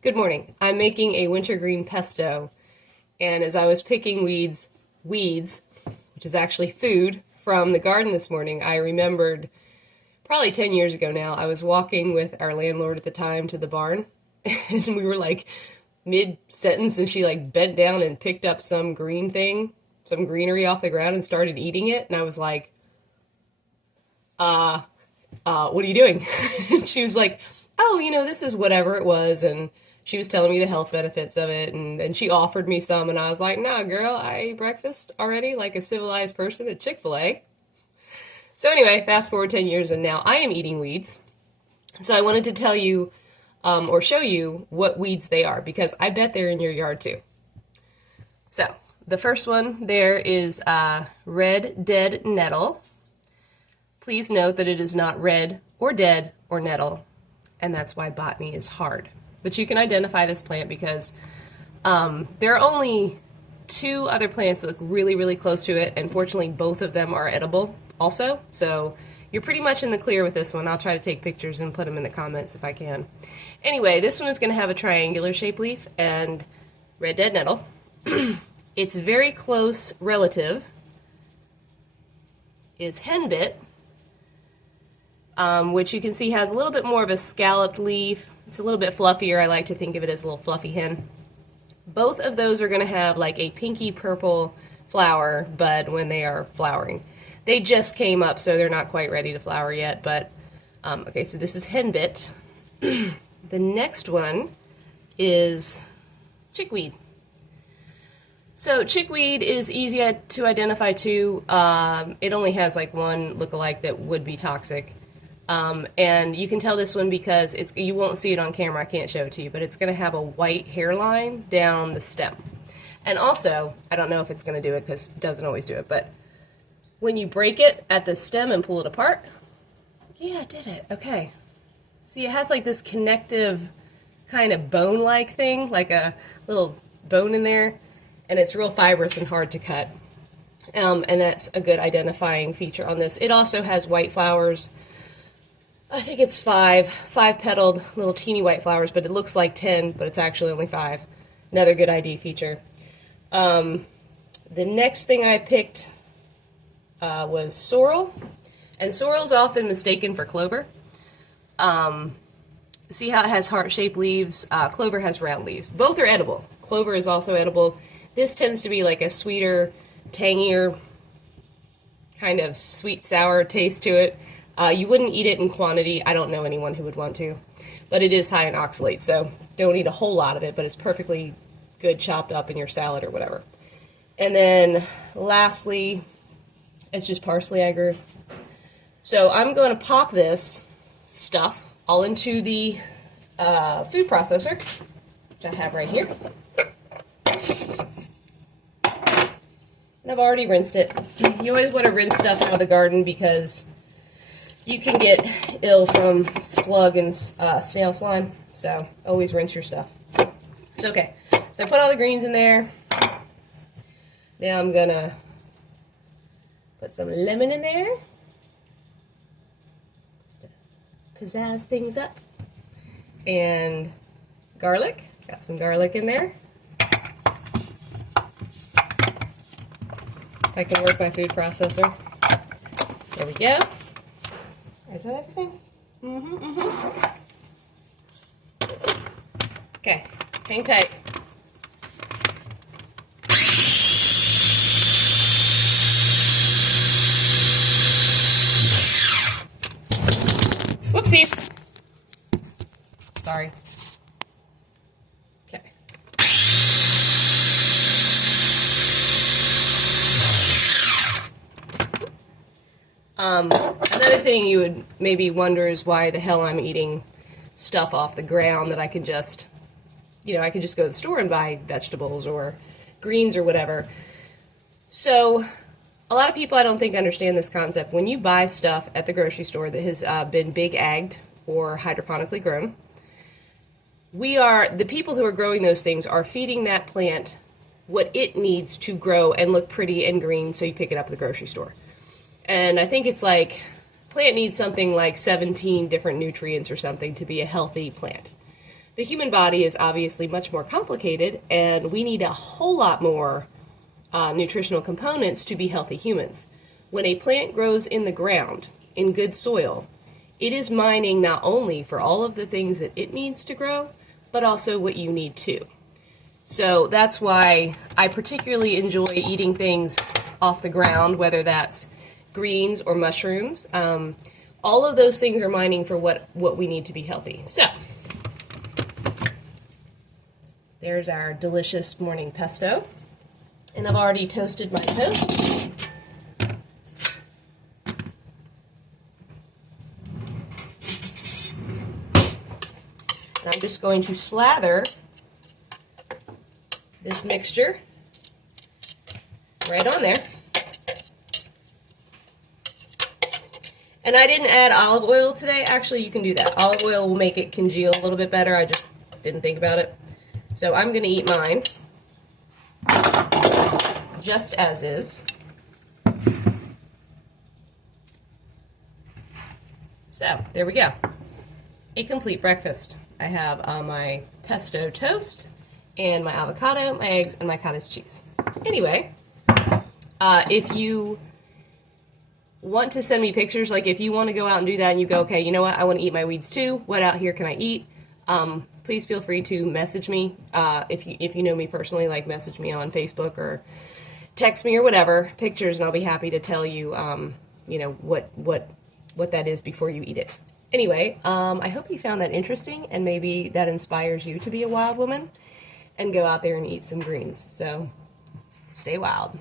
Good morning. I'm making a wintergreen pesto, and as I was picking weeds, which is actually food, from the garden this morning, I remembered probably 10 years ago now, I was walking with our landlord at the time to the barn, and we were like mid-sentence, and she like bent down and picked up some green thing, some greenery off the ground and started eating it, and I was like, what are you doing? And she was like, oh, this is whatever it was, and she was telling me the health benefits of it, and then she offered me some, and I was like, nah, girl, I ate breakfast already like a civilized person at Chick-fil-A. So anyway, fast forward 10 years, and now I am eating weeds. So I wanted to tell you, or show you what weeds they are, because I bet they're in your yard too. So the first one there is red dead nettle. Please note that it is not red or dead or nettle, and that's why botany is hard. But you can identify this plant because there are only two other plants that look really, really close to it, and fortunately both of them are edible also, so you're pretty much in the clear with this one. I'll try to take pictures and put them in the comments if I can. Anyway, this one is going to have a triangular shaped leaf and red dead nettle. Its very close relative is henbit, which you can see has a little bit more of a scalloped leaf. It's a little bit fluffier. I like to think of it as a little fluffy hen. Both of those are going to have like a pinky purple flower bud when they are flowering. They just came up, so they're not quite ready to flower yet, but okay, so this is henbit. The next one is chickweed. So chickweed is easy to identify too. It only has like one lookalike that would be toxic. And you can tell this one because you won't see it on camera, I can't show it to you, but it's going to have a white hairline down the stem. And also, I don't know if it's going to do it because it doesn't always do it, but when you break it at the stem and pull it apart, yeah, it did it, okay. See, it has like this connective kind of bone-like thing, like a little bone in there, and it's real fibrous and hard to cut. And that's a good identifying feature on this. It also has white flowers. I think it's five petaled little teeny white flowers, but it looks like 10, but it's actually only 5. Another good ID feature. The next thing I picked was sorrel, and sorrel is often mistaken for clover. See how it has heart-shaped leaves? Clover has round leaves. Both are edible. Clover is also edible. This tends to be like a sweeter, tangier, kind of sweet-sour taste to it. You wouldn't eat it in quantity. I don't know anyone who would want to. But it is high in oxalate, so don't eat a whole lot of it, but it's perfectly good chopped up in your salad or whatever. And then lastly, it's just parsley I grew. So I'm going to pop this stuff all into the food processor, which I have right here. And I've already rinsed it. You always want to rinse stuff out of the garden because you can get ill from slug and snail slime, so always rinse your stuff. So okay, so I put all the greens in there. Now I'm gonna put some lemon in there, just to pizzazz things up, and garlic. Got some garlic in there. If I can work my food processor. There we go. Is that everything? Okay, hang tight. Whoopsies. Sorry. Okay. Another thing you would maybe wonder is why the hell I'm eating stuff off the ground that I can just, I could just go to the store and buy vegetables or greens or whatever. So a lot of people I don't think understand this concept. When you buy stuff at the grocery store that has been big agged or hydroponically grown, the people who are growing those things are feeding that plant what it needs to grow and look pretty and green, so you pick it up at the grocery store. And I think it's like, plant needs something like 17 different nutrients or something to be a healthy plant. the human body is obviously much more complicated, and we need a whole lot more nutritional components to be healthy humans. When a plant grows in the ground, in good soil, it is mining not only for all of the things that it needs to grow, but also what you need too. So that's why I particularly enjoy eating things off the ground, whether that's greens or mushrooms. All of those things are mining for what we need to be healthy. So there's our delicious morning pesto. And I've already toasted my toast. And I'm just going to slather this mixture right on there. And I didn't add olive oil today. Actually, you can do that. Olive oil will make it congeal a little bit better. I just didn't think about it. So I'm going to eat mine just as is. So there we go. A complete breakfast. I have my pesto toast and my avocado, my eggs, and my cottage cheese. Anyway, if you want to send me pictures, like if you want to go out and do that and you go, okay, you know what, I want to eat my weeds too, what out here can I eat? Please feel free to message me. If you know me personally, like message me on Facebook or text me or whatever, pictures, and I'll be happy to tell you, you know, what that is before you eat it. Anyway, I hope you found that interesting, and maybe that inspires you to be a wild woman and go out there and eat some greens. So stay wild.